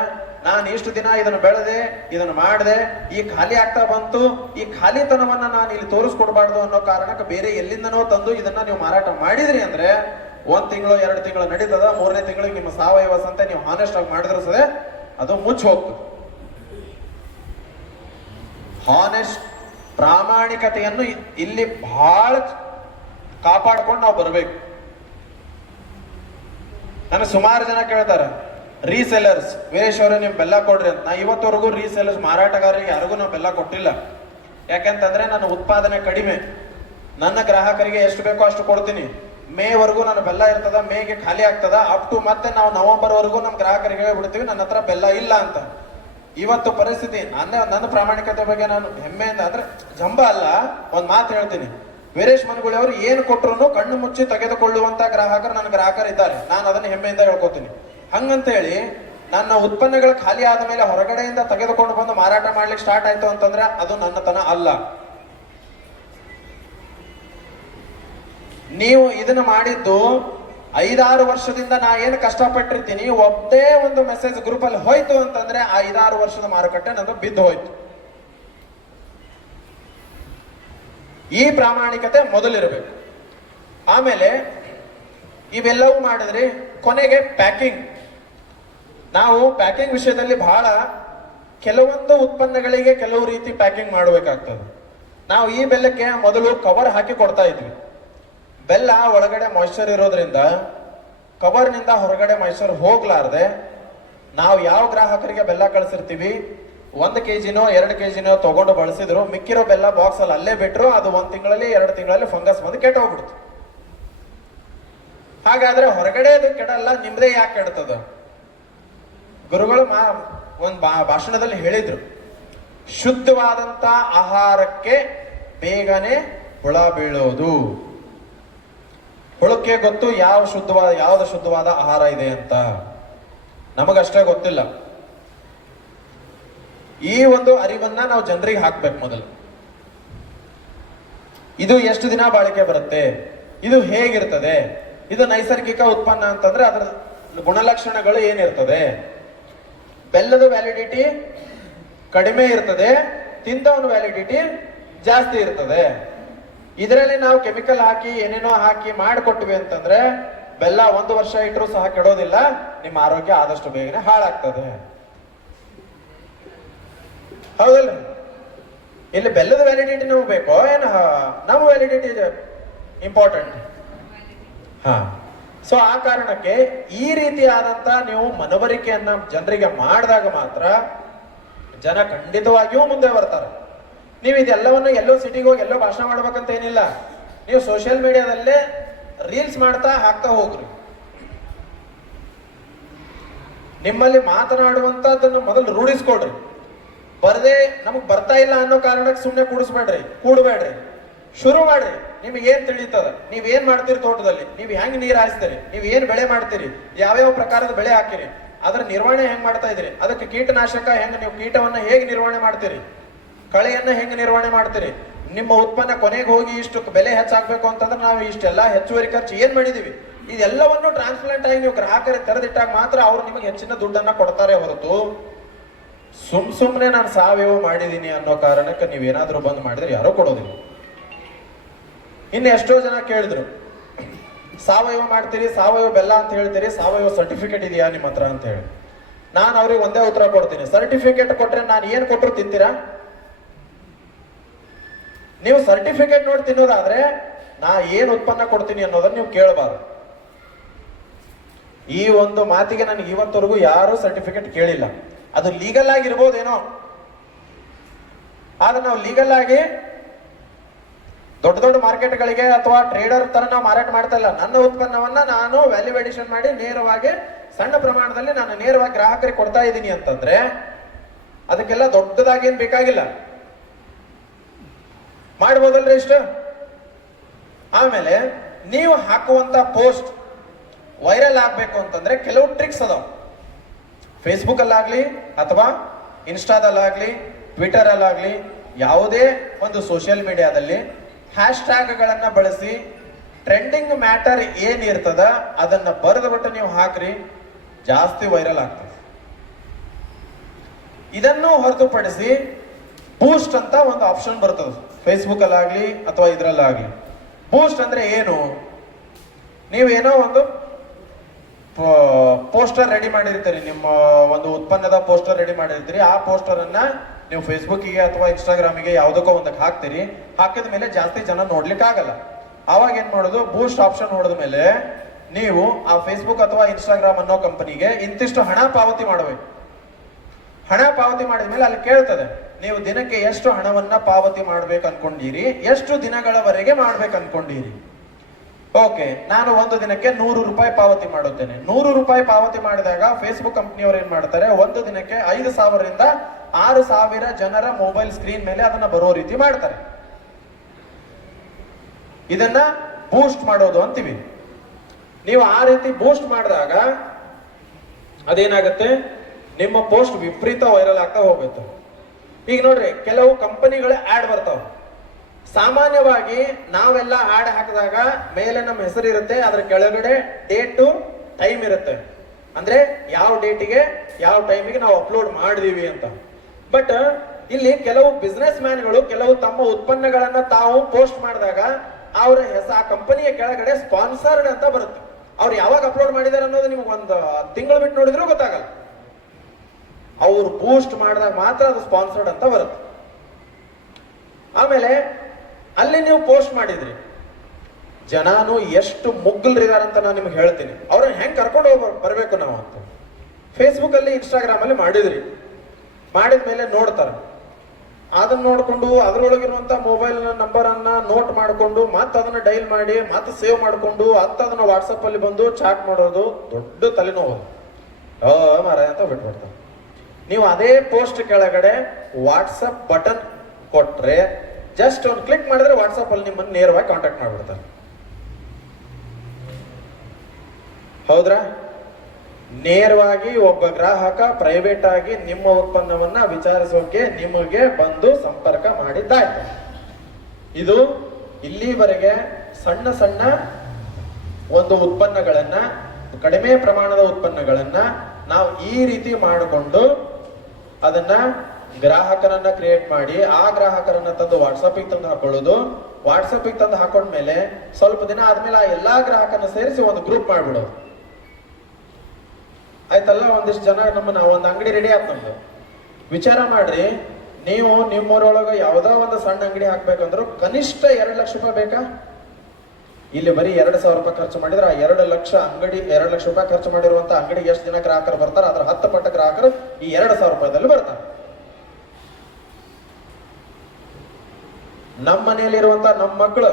ನಾನು ಇಷ್ಟು ದಿನ ಇದನ್ನು ಬೆಳೆದೆ, ಇದನ್ನು ಮಾಡಿದೆ, ಈ ಖಾಲಿ ಆಗ್ತಾ ಬಂತು, ಈ ಖಾಲಿತನವನ್ನ ನಾನು ಇಲ್ಲಿ ತೋರಿಸ್ಕೊಡ್ಬಾರ್ದು ಅನ್ನೋ ಕಾರಣಕ್ಕೆ ಬೇರೆ ಎಲ್ಲಿಂದನೋ ತಂದು ಇದನ್ನ ನೀವು ಮಾರಾಟ ಮಾಡಿದ್ರಿ ಅಂದ್ರೆ 1 ತಿಂಗಳು 2 ತಿಂಗಳು ನಡೀತದ, 3ನೇ ತಿಂಗಳಿಗೆ ನಿಮ್ಮ ಸಾವಯವ ಸಂತೆ ನೀವು ಹಾನೆಸ್ಟ್ ಆಗಿ ಮಾಡಿದ್ರೆ ಸದೆ ಅದು ಮುಚ್ಚಿ ಹೋಗ್ತದೆ. ಹಾನೆಸ್ಟ್ ಪ್ರಾಮಾಣಿಕತೆಯನ್ನು ಇಲ್ಲಿ ಬಹಳ ಕಾಪಾಡ್ಕೊಂಡು ನಾವು ಬರಬೇಕು. ನನಗೆ ಸುಮಾರು ಜನ ಕೇಳ್ತಾರೆ, ರೀಸೆಲ್ಲರ್ಸ್ ವೀರೇಶ್ ಅವರೇ ನಿಮ್ ಬೆಲ್ಲ ಕೊಡ್ರಿ ಅಂತ. ನಾ ಇವತ್ತವರೆಗೂ ರೀಸೆಲ್ಲರ್ಸ್ ಮಾರಾಟಗಾರರಿಗೆ ಯಾರಿಗೂ ನಾವು ಬೆಲ್ಲ ಕೊಟ್ಟಿಲ್ಲ. ಯಾಕೆಂತಂದ್ರೆ ನನ್ನ ಉತ್ಪಾದನೆ ಕಡಿಮೆ, ನನ್ನ ಗ್ರಾಹಕರಿಗೆ ಎಷ್ಟು ಬೇಕೋ ಅಷ್ಟು ಕೊಡ್ತೀನಿ. ಮೇವರೆಗೂ ನನ್ನ ಬೆಲ್ಲ ಇರ್ತದ, ಮೇಗೆ ಖಾಲಿ ಆಗ್ತದ, ಅಪ್ ಟು ಮತ್ತೆ ನಾವು ನವೆಂಬರ್ ವರೆಗೂ ನಮ್ಮ ಗ್ರಾಹಕರಿಗೆ ಹೇಳ್ಬಿಡ್ತೀವಿ ನನ್ನ ಹತ್ರ ಬೆಲ್ಲ ಇಲ್ಲ ಅಂತ. ಇವತ್ತು ಪರಿಸ್ಥಿತಿ ನನ್ನ ಪ್ರಾಮಾಣಿಕತೆ ಬಗ್ಗೆ ನಾನು ಹೆಮ್ಮೆಯಿಂದ ಅಂದ್ರೆ ಜಂಬ ಅಲ್ಲ, ಒಂದ್ ಮಾತು ಹೇಳ್ತೀನಿ. ವೀರೇಶ್ ಮನಗುಳಿ ಅವರು ಏನು ಕೊಟ್ಟರು ಕಣ್ಣು ಮುಚ್ಚಿ ತೆಗೆದುಕೊಳ್ಳುವಂತ ಗ್ರಾಹಕರು ನನ್ನ ಗ್ರಾಹಕರು ಇದ್ದಾರೆ. ನಾನು ಅದನ್ನ ಹೆಮ್ಮೆಯಿಂದ ಹೇಳ್ಕೊತೀನಿ. ಹಂಗಂತ ಹೇಳಿ ನನ್ನ ಉತ್ಪನ್ನಗಳು ಖಾಲಿ ಆದ ಮೇಲೆ ಹೊರಗಡೆಯಿಂದ ತೆಗೆದುಕೊಂಡು ಬಂದು ಮಾರಾಟ ಮಾಡ್ಲಿಕ್ಕೆ ಸ್ಟಾರ್ಟ್ ಆಯ್ತು ಅಂತಂದ್ರೆ ಅದು ನನ್ನತನ ಅಲ್ಲ. ನೀವು ಇದನ್ನ ಮಾಡಿದ್ದು 5-6 ವರ್ಷದಿಂದ ನಾ ಏನು ಕಷ್ಟಪಟ್ಟಿರ್ತೀನಿ, ಒಬ್ಬೇ ಒಂದು ಮೆಸೇಜ್ ಗ್ರೂಪ್ ಅಲ್ಲಿ ಹೋಯ್ತು ಅಂತಂದ್ರೆ ಆ 5-6 ವರ್ಷದ ಮಾರುಕಟ್ಟೆ ನಂದು ಬಿದ್ದು ಹೋಯ್ತು. ಈ ಪ್ರಾಮಾಣಿಕತೆ ಮೊದಲಿರಬೇಕು. ಆಮೇಲೆ ಇವೆಲ್ಲವೂ ಮಾಡಿದ್ರಿ, ಕೊನೆಗೆ ಪ್ಯಾಕಿಂಗ್. ನಾವು ಪ್ಯಾಕಿಂಗ್ ವಿಷಯದಲ್ಲಿ ಬಹಳ ಕೆಲವೊಂದು ಉತ್ಪನ್ನಗಳಿಗೆ ಕೆಲವು ರೀತಿ ಪ್ಯಾಕಿಂಗ್ ಮಾಡಬೇಕಾಗ್ತದೆ. ನಾವು ಈ ಬೆಲ್ಲಕ್ಕೆ ಮೊದಲು ಕವರ್ ಹಾಕಿ ಕೊಡ್ತಾ ಇದ್ವಿ. ಬೆಲ್ಲ ಒಳಗಡೆ ಮಾಯಿಶ್ಚರ್ ಇರೋದ್ರಿಂದ ಕವರ್ನಿಂದ ಹೊರಗಡೆ ಮಾಯಿಶ್ಚರ್ ಹೋಗ್ಲಾರ್ದೆ ನಾವು ಯಾವ ಗ್ರಾಹಕರಿಗೆ ಬೆಲ್ಲ ಕಳಿಸಿರ್ತೀವಿ 1 kgನೋ 2 kgನೋ ತಗೊಂಡು ಬಳಸಿದ್ರು, ಮಿಕ್ಕಿರೋ ಬೆಲ್ಲ ಬಾಕ್ಸ್ ಅಲ್ಲಿ ಅಲ್ಲೇ ಬಿಟ್ರು ಅದು 1 ತಿಂಗಳಲ್ಲಿ 2 ತಿಂಗಳಲ್ಲಿ ಫಂಗಸ್ ಬಂದು ಕೆಟ್ಟೋಗ್ಬಿಡ್ತು. ಹಾಗಾದ್ರೆ ಹೊರಗಡೆ ಅದು ಕೆಡಲ್ಲ, ನಿಮ್ದೇ ಯಾಕೆ ಕೆಡ್ತದ? ಗುರುಗಳು ಒಂದು ಭಾಷಣದಲ್ಲಿ ಹೇಳಿದ್ರು, ಶುದ್ಧವಾದಂತ ಆಹಾರಕ್ಕೆ ಬೇಗನೆ ಹುಳ ಬೀಳೋದು. ಹುಳಕ್ಕೆ ಗೊತ್ತು ಯಾವ್ದು ಶುದ್ಧವಾದ ಆಹಾರ ಇದೆ ಅಂತ, ನಮಗಷ್ಟೇ ಗೊತ್ತಿಲ್ಲ. ಈ ಒಂದು ಅರಿವನ್ನ ನಾವು ಜನರಿಗೆ ಹಾಕ್ಬೇಕು. ಮೊದಲು ಇದು ಎಷ್ಟು ದಿನ ಬಾಳಿಕೆ ಬರುತ್ತೆ, ಇದು ಹೇಗಿರ್ತದೆ, ಇದು ನೈಸರ್ಗಿಕ ಉತ್ಪನ್ನ ಅಂತಂದ್ರೆ ಅದರ ಗುಣಲಕ್ಷಣಗಳು ಏನಿರ್ತದೆ. ಬೆಲ್ಲದ ವ್ಯಾಲಿಡಿಟಿ ಕಡಿಮೆ ಇರ್ತದೆ, ತಿಂದವನ ವ್ಯಾಲಿಡಿಟಿ ಜಾಸ್ತಿ ಇರ್ತದೆ. ಇದರಲ್ಲಿ ನಾವು ಕೆಮಿಕಲ್ ಹಾಕಿ ಏನೇನೋ ಹಾಕಿ ಮಾಡಿಕೊಟ್ವಿ ಅಂತಂದ್ರೆ ಬೆಲ್ಲ 1 ವರ್ಷ ಇಟ್ಟರು ಸಹ ಕೆಡೋದಿಲ್ಲ, ನಿಮ್ಮ ಆರೋಗ್ಯ ಆದಷ್ಟು ಬೇಗನೆ ಹಾಳಾಗ್ತದೆ. ಹೌದಲ್ಲ? ಇಲ್ಲಿ ಬೆಲ್ಲದ ವ್ಯಾಲಿಡಿಟಿ ನಮ್ಗೆ ಬೇಕೋ ಏನು ನಮ್ಮ ವ್ಯಾಲಿಡಿಟಿ ಇಂಪಾರ್ಟೆಂಟ್? ಹಾ. ಸೊ ಆ ಕಾರಣಕ್ಕೆ ಈ ರೀತಿಯಾದಂತ ನೀವು ಮನವರಿಕೆಯನ್ನ ಜನರಿಗೆ ಮಾಡಿದಾಗ ಮಾತ್ರ ಜನ ಖಂಡಿತವಾಗಿಯೂ ಮುಂದೆ ಬರ್ತಾರೆ. ನೀವು ಇದೆಲ್ಲವನ್ನು ಎಲ್ಲೋ ಸಿಟಿಗೆ ಹೋಗಿ ಎಲ್ಲೋ ಭಾಷಣ ಮಾಡ್ಬೇಕಂತ ಏನಿಲ್ಲ. ನೀವು ಸೋಷಿಯಲ್ ಮೀಡಿಯಾದಲ್ಲೇ ರೀಲ್ಸ್ ಮಾಡ್ತಾ ಹಾಕ್ತಾ ಹೋಗ್ರಿ. ನಿಮ್ಮಲ್ಲಿ ಮಾತನಾಡುವಂತದನ್ನು ಮೊದಲು ರೂಢಿಸ್ಕೊಡ್ರಿ. ಬರದೆ ನಮಗ್ ಬರ್ತಾ ಇಲ್ಲ ಅನ್ನೋ ಕಾರಣಕ್ಕೆ ಸುಮ್ಮನೆ ಕೂಡಬೇಡ್ರಿ. ಶುರು ಮಾಡ್ರಿ. ನಿಮ್ಗೆ ಏನ್ ತಿಳಿತದ, ನೀವ್ ಏನ್ ಮಾಡ್ತೀರಿ ತೋಟದಲ್ಲಿ, ನೀವ್ ಹೆಂಗ್ ನೀರ್ ಹಾಯಿಸ್ತೀರಿ, ನೀವ್ ಏನ್ ಬೆಳೆ ಮಾಡ್ತೀರಿ, ಯಾವ್ಯಾವ ಪ್ರಕಾರದ ಬೆಳೆ ಹಾಕಿರಿ, ಅದ್ರ ನಿರ್ವಹಣೆ ಹೆಂಗ್ ಮಾಡ್ತಾ ಇದ್ರಿ, ಅದಕ್ಕೆ ಕೀಟನಾಶಕ ಹೆಂಗ್, ನೀವು ಕೀಟವನ್ನ ಹೇಗೆ ನಿರ್ವಹಣೆ ಮಾಡ್ತೀರಿ, ಕಳೆಯನ್ನ ಹೆಂಗ್ ನಿರ್ವಹಣೆ ಮಾಡ್ತೀರಿ, ನಿಮ್ಮ ಉತ್ಪನ್ನ ಕೊನೆಗೆ ಹೋಗಿ ಇಷ್ಟು ಬೆಲೆ ಹೆಚ್ಚಾಗ್ಬೇಕು ಅಂತಂದ್ರೆ ನಾವು ಇಷ್ಟೆಲ್ಲ ಹೆಚ್ಚುವರಿ ಖರ್ಚು ಏನ್ ಮಾಡಿದೀವಿ, ಇದೆಲ್ಲವನ್ನು ಟ್ರಾನ್ಸ್ಪ್ಲಾಂಟ್ ಆಗಿ ನೀವು ಗ್ರಾಹಕರಿಗೆ ತೆರೆದಿಟ್ಟಾಗ ಮಾತ್ರ ಅವ್ರು ನಿಮಗೆ ಹೆಚ್ಚಿನ ದುಡ್ಡನ್ನ ಕೊಡ್ತಾರೆ ಹೊರತು ಸುಮ್ನೆ ನಾನು ಸಾವಯವ ಮಾಡಿದೀನಿ ಅನ್ನೋ ಕಾರಣಕ್ಕೆ ನೀವೇನಾದ್ರೂ ಬಂದ್ ಮಾಡಿದ್ರೆ ಯಾರೋ ಕೊಡೋದಿಲ್ಲ. ಇನ್ನು ಎಷ್ಟೋ ಜನ ಕೇಳಿದ್ರು, ಸಾವಯವ ಮಾಡ್ತೀರಿ, ಸಾವಯವ ಬೆಲ್ಲ ಅಂತ ಹೇಳ್ತೀರಿ, ಸಾವಯವ ಸರ್ಟಿಫಿಕೇಟ್ ಇದೆಯಾ ನಿಮ್ಮ ಹತ್ರ ಅಂತ ಹೇಳಿ. ನಾನು ಅವ್ರಿಗೆ ಒಂದೇ ಉತ್ತರ ಕೊಡ್ತೀನಿ, ಸರ್ಟಿಫಿಕೇಟ್ ಕೊಟ್ರೆ ನಾನು ಏನು ಕೊಟ್ಟರು ತಿಂತೀರಾ? ನೀವು ಸರ್ಟಿಫಿಕೇಟ್ ನೋಡಿ ತಿನ್ನೋದಾದ್ರೆ ನಾ ಏನು ಉತ್ಪನ್ನ ಕೊಡ್ತೀನಿ ಅನ್ನೋದನ್ನ ನೀವು ಕೇಳಬಾರ್ದು. ಈ ಒಂದು ಮಾತಿಗೆ ನನಗೆ ಇವತ್ತವರೆಗೂ ಯಾರು ಸರ್ಟಿಫಿಕೇಟ್ ಕೇಳಿಲ್ಲ. ಅದು ಲೀಗಲ್ ಆಗಿರ್ಬೋದೇನೋ, ಆದ್ರೆ ನಾವು ಲೀಗಲ್ ಆಗಿ ದೊಡ್ಡ ದೊಡ್ಡ ಮಾರ್ಕೆಟ್ಗಳಿಗೆ ಅಥವಾ ಟ್ರೇಡರ್ ತರ ನಾವು ಮಾರಾಟ ಮಾಡ್ತಾ ಇಲ್ಲ. ನನ್ನ ಉತ್ಪನ್ನವನ್ನ ನಾನು ವ್ಯಾಲ್ಯೂ ಎಡಿಷನ್ ಮಾಡಿ ನೇರವಾಗಿ ಸಣ್ಣ ಪ್ರಮಾಣದಲ್ಲಿ ನಾನು ನೇರವಾಗಿ ಗ್ರಾಹಕರಿಗೆ ಕೊಡ್ತಾ ಇದ್ದೀನಿ ಅಂತಂದ್ರೆ ಅದಕ್ಕೆಲ್ಲ ದೊಡ್ಡದಾಗಿ ಏನ್ ಬೇಕಾಗಿಲ್ಲ, ಮಾಡ್ಬೋದಲ್ರಿ ಇಷ್ಟು. ಆಮೇಲೆ ನೀವು ಹಾಕುವಂತ ಪೋಸ್ಟ್ ವೈರಲ್ ಆಗ್ಬೇಕು ಅಂತಂದ್ರೆ ಕೆಲವು ಟ್ರಿಕ್ಸ್ ಅದಾವ. ಫೇಸ್ಬುಕ್ ಅಲ್ಲಾಗ್ಲಿ ಅಥವಾ ಇನ್ಸ್ಟಾದಲ್ಲಾಗ್ಲಿ ಟ್ವಿಟರ್ ಅಲ್ಲಾಗ್ಲಿ ಯಾವುದೇ ಒಂದು ಸೋಷಿಯಲ್ ಮೀಡಿಯಾದಲ್ಲಿ ಹ್ಯಾಶ್ ಟ್ಯಾಗ್ಗಳನ್ನ ಬಳಸಿ ಟ್ರೆಂಡಿಂಗ್ ಮ್ಯಾಟರ್ ಏನಿರ್ತದ ಅದನ್ನ ಬರೆದು ಬಿಟ್ಟು ನೀವು ಹಾಕ್ರಿ, ಜಾಸ್ತಿ ವೈರಲ್ ಆಗ್ತದೆ. ಇದನ್ನು ಹೊರತುಪಡಿಸಿ ಬೂಸ್ಟ್ ಅಂತ ಒಂದು ಆಪ್ಷನ್ ಬರ್ತದೆ ಫೇಸ್ಬುಕ್ ಅಲ್ಲಾಗ್ಲಿ ಅಥವಾ ಇದ್ರಲ್ಲಾಗ್ಲಿ. ಬೂಸ್ಟ್ ಅಂದ್ರೆ ಏನು? ನೀವೇನೋ ಒಂದು ಪೋಸ್ಟರ್ ರೆಡಿ ಮಾಡಿರ್ತೀರಿ, ನಿಮ್ಮ ಒಂದು ಉತ್ಪನ್ನದ ಪೋಸ್ಟರ್ ರೆಡಿ ಮಾಡಿರ್ತೀರಿ. ಆ ಪೋಸ್ಟರ್ ಅನ್ನ ನೀವು ಫೇಸ್ಬುಕ್ಗೆ ಅಥವಾ ಇನ್ಸ್ಟಾಗ್ರಾಮಿಗೆ ಯಾವುದಕ್ಕೋ ಒಂದಕ್ಕೆ ಹಾಕ್ತೀರಿ. ಹಾಕಿದ ಮೇಲೆ ಜಾಸ್ತಿ ಜನ ನೋಡ್ಲಿಕ್ಕೆ ಆಗಲ್ಲ. ಅವಾಗ ಏನ್ ಮಾಡೋದು, ಬೂಸ್ಟ್ ಆಪ್ಷನ್ ಹೊಡೆದ ಮೇಲೆ ನೀವು ಆ ಫೇಸ್ಬುಕ್ ಅಥವಾ ಇನ್ಸ್ಟಾಗ್ರಾಮ್ ಅನ್ನೋ ಕಂಪನಿಗೆ ಇಂತಿಷ್ಟು ಹಣ ಪಾವತಿ ಮಾಡಬೇಕು. ಹಣ ಪಾವತಿ ಮಾಡಿದ ಮೇಲೆ ಅಲ್ಲಿ ಕೇಳ್ತದೆ, ನೀವು ದಿನಕ್ಕೆ ಎಷ್ಟು ಹಣವನ್ನ ಪಾವತಿ ಮಾಡ್ಬೇಕು ಅನ್ಕೊಂಡಿರಿ, ಎಷ್ಟು ದಿನಗಳವರೆಗೆ ಮಾಡ್ಬೇಕು ಅನ್ಕೊಂಡಿರಿ. ಓಕೆ, ನಾನು ಒಂದು ದಿನಕ್ಕೆ 100 ರೂಪಾಯಿ ಪಾವತಿ ಮಾಡುತ್ತೇನೆ. 100 ರೂಪಾಯಿ ಪಾವತಿ ಮಾಡಿದಾಗ ಫೇಸ್ಬುಕ್ ಕಂಪ್ನಿಯವರು ಏನ್ ಮಾಡ್ತಾರೆ, ಒಂದು ದಿನಕ್ಕೆ 5,000 ರಿಂದ 6,000 ಜನರ ಮೊಬೈಲ್ ಸ್ಕ್ರೀನ್ ಮೇಲೆ ಅದನ್ನ ಬರೋ ರೀತಿ ಮಾಡ್ತಾರೆ. ಇದನ್ನ ಬೂಸ್ಟ್ ಮಾಡೋದು ಅಂತೀವಿ. ನೀವು ಆ ರೀತಿ ಬೂಸ್ಟ್ ಮಾಡಿದಾಗ ಅದೇನಾಗುತ್ತೆ, ನಿಮ್ಮ ಪೋಸ್ಟ್ ವಿಪರೀತ ವೈರಲ್ ಆಗ್ತಾ ಹೋಗುತ್ತೆ. ಈಗ ನೋಡ್ರಿ, ಕೆಲವು ಕಂಪನಿಗಳ ಆಡ್ ಬರ್ತಾವ. ಸಾಮಾನ್ಯವಾಗಿ ನಾವೆಲ್ಲ ಆಡ್ ಹಾಕಿದಾಗ ಮೇಲೆ ನಮ್ಮ ಹೆಸರು ಇರುತ್ತೆ, ಅದರ ಕೆಳಗಡೆ ಡೇಟು ಟೈಮ್ ಇರುತ್ತೆ. ಅಂದ್ರೆ ಯಾವ ಡೇಟಿಗೆ ಯಾವ ಟೈಮಿಗೆ ನಾವು ಅಪ್ಲೋಡ್ ಮಾಡಿದೀವಿ ಅಂತ. ಬಟ್ ಇಲ್ಲಿ ಕೆಲವು ಬಿಸ್ನೆಸ್ ಮ್ಯಾನ್ಗಳು ಕೆಲವು ತಮ್ಮ ಉತ್ಪನ್ನಗಳನ್ನ ತಾವು ಪೋಸ್ಟ್ ಮಾಡಿದಾಗ ಅವರ ಆ ಕಂಪನಿಯ ಕೆಳಗಡೆ ಸ್ಪಾನ್ಸರ್ಡ್ ಅಂತ ಬರುತ್ತೆ. ಅವ್ರು ಯಾವಾಗ ಅಪ್ಲೋಡ್ ಮಾಡಿದಾರೆ ಅನ್ನೋದು ನಿಮ್ಗೆ ಒಂದು ತಿಂಗಳು ಬಿಟ್ಟು ನೋಡಿದ್ರು ಗೊತ್ತಾಗಲ್ಲ. ಅವ್ರು ಪೋಸ್ಟ್ ಮಾಡಿದಾಗ ಮಾತ್ರ ಅದು ಸ್ಪಾನ್ಸರ್ಡ್ ಅಂತ ಬರುತ್ತೆ. ಆಮೇಲೆ ಅಲ್ಲಿ ನೀವು ಪೋಸ್ಟ್ ಮಾಡಿದ್ರಿ, ಜನಾನು ಎಷ್ಟು ಮುಗ್ಗಲ್ರಿದಾರಂತ ನಾನು ನಿಮ್ಗೆ ಹೇಳ್ತೀನಿ. ಅವ್ರನ್ನ ಹೆಂಗ್ ಕರ್ಕೊಂಡು ಹೋಗಿ ಬರ್ಬೇಕು ನಾವು ಅಂತ. ಫೇಸ್ಬುಕ್ ಅಲ್ಲಿ ಇನ್ಸ್ಟಾಗ್ರಾಮ್ ಅಲ್ಲಿ ಮಾಡಿದ್ರಿ, ಮಾಡಿದ ಮೇಲೆ ನೋಡ್ತಾರೆ. ಅದನ್ನ ನೋಡ್ಕೊಂಡು ಅದರೊಳಗಿರುವಂತ ಮೊಬೈಲ್ ನಂಬರ್ ಅನ್ನ ನೋಟ್ ಮಾಡಿಕೊಂಡು ಮತ್ತೆ ಅದನ್ನ ಡೈಲ್ ಮಾಡಿ ಮತ್ತೆ ಸೇವ್ ಮಾಡಿಕೊಂಡು ಅದನ್ನ ವಾಟ್ಸಪ್ ಅಲ್ಲಿ ಬಂದು ಚಾಟ್ ಮಾಡೋದು ದೊಡ್ಡ ತಲೆನೋವು. ಮಾರ ಅಂತ ಬಿಟ್ಬಿಡ್ತಾರೆ. ನೀವು ಅದೇ ಪೋಸ್ಟ್ ಕೆಳಗಡೆ ವಾಟ್ಸಪ್ ಬಟನ್ ಕೊಟ್ರೆ ಜಸ್ಟ್ ಒಂದು ಕ್ಲಿಕ್ ಮಾಡಿದ್ರೆ ವಾಟ್ಸಪ್ ಅಲ್ಲಿ ನಿಮ್ಮನ್ನು ನೇರವಾಗಿ ಕಾಂಟ್ಯಾಕ್ಟ್ ಮಾಡ್ಬಿಡ್ತಾರೆ. ಹೌದ್ರಾ? ನೇರವಾಗಿ ಒಬ್ಬ ಗ್ರಾಹಕ ಪ್ರೈವೇಟ್ ಆಗಿ ನಿಮ್ಮ ಉತ್ಪನ್ನವನ್ನ ವಿಚಾರಿಸೋಕೆ ನಿಮಗೆ ಬಂದು ಸಂಪರ್ಕ ಮಾಡಿದ್ದಾಯ್ತು. ಇದು ಇಲ್ಲಿವರೆಗೆ ಸಣ್ಣ ಸಣ್ಣ ಒಂದು ಉತ್ಪನ್ನಗಳನ್ನ, ಕಡಿಮೆ ಪ್ರಮಾಣದ ಉತ್ಪನ್ನಗಳನ್ನ ನಾವು ಈ ರೀತಿ ಮಾಡಿಕೊಂಡು ಅದನ್ನ ಗ್ರಾಹಕರನ್ನ ಕ್ರಿಯೇಟ್ ಮಾಡಿ ಆ ಗ್ರಾಹಕರನ್ನ ತಂದು ವಾಟ್ಸಪ್ಗೆ ತಂದು ಹಾಕೊಳ್ಳೋದು. ವಾಟ್ಸಪ್ಗೆ ತಂದು ಹಾಕೊಂಡ್ಮೇಲೆ ಸ್ವಲ್ಪ ದಿನ ಆದ್ಮೇಲೆ ಆ ಎಲ್ಲಾ ಗ್ರಾಹಕರನ್ನ ಸೇರಿಸಿ ಒಂದು ಗ್ರೂಪ್ ಮಾಡ್ಬಿಡೋದು. ಆಯ್ತಲ್ಲ, ಒಂದಿಷ್ಟು ಜನ ನಮ್ಮನ್ನ ಒಂದು ಅಂಗಡಿ ರೆಡಿ ಆಯ್ತು ನಮ್ದು. ವಿಚಾರ ಮಾಡ್ರಿ, ನೀವು ನಿಮ್ಮೂರೊಳಗೆ ಯಾವ್ದೋ ಒಂದು ಸಣ್ಣ ಅಂಗಡಿ ಹಾಕ್ಬೇಕಂದ್ರು ಕನಿಷ್ಠ 2 ಲಕ್ಷ ರೂಪಾಯಿ ಬೇಕಾ? ಇಲ್ಲಿ ಬರೀ 2,000 ರೂಪಾಯಿ ಖರ್ಚು ಮಾಡಿದ್ರೆ ಆ 2 ಲಕ್ಷ ರೂಪಾಯಿ ಖರ್ಚು ಮಾಡಿರುವಂತ ಅಂಗಡಿಗೆ ಎಷ್ಟು ಜನ ಗ್ರಾಹಕರು ಬರ್ತಾರೆ? ಅದ್ರ 10 ಪಟ್ಟ ಗ್ರಾಹಕರು ಈ 2,000 ರೂಪಾಯಿದಲ್ಲಿ ಬರ್ತಾರೆ. ನಮ್ಮ ಮನೆಯಲ್ಲಿರುವಂತ ನಮ್ಮ ಮಕ್ಕಳು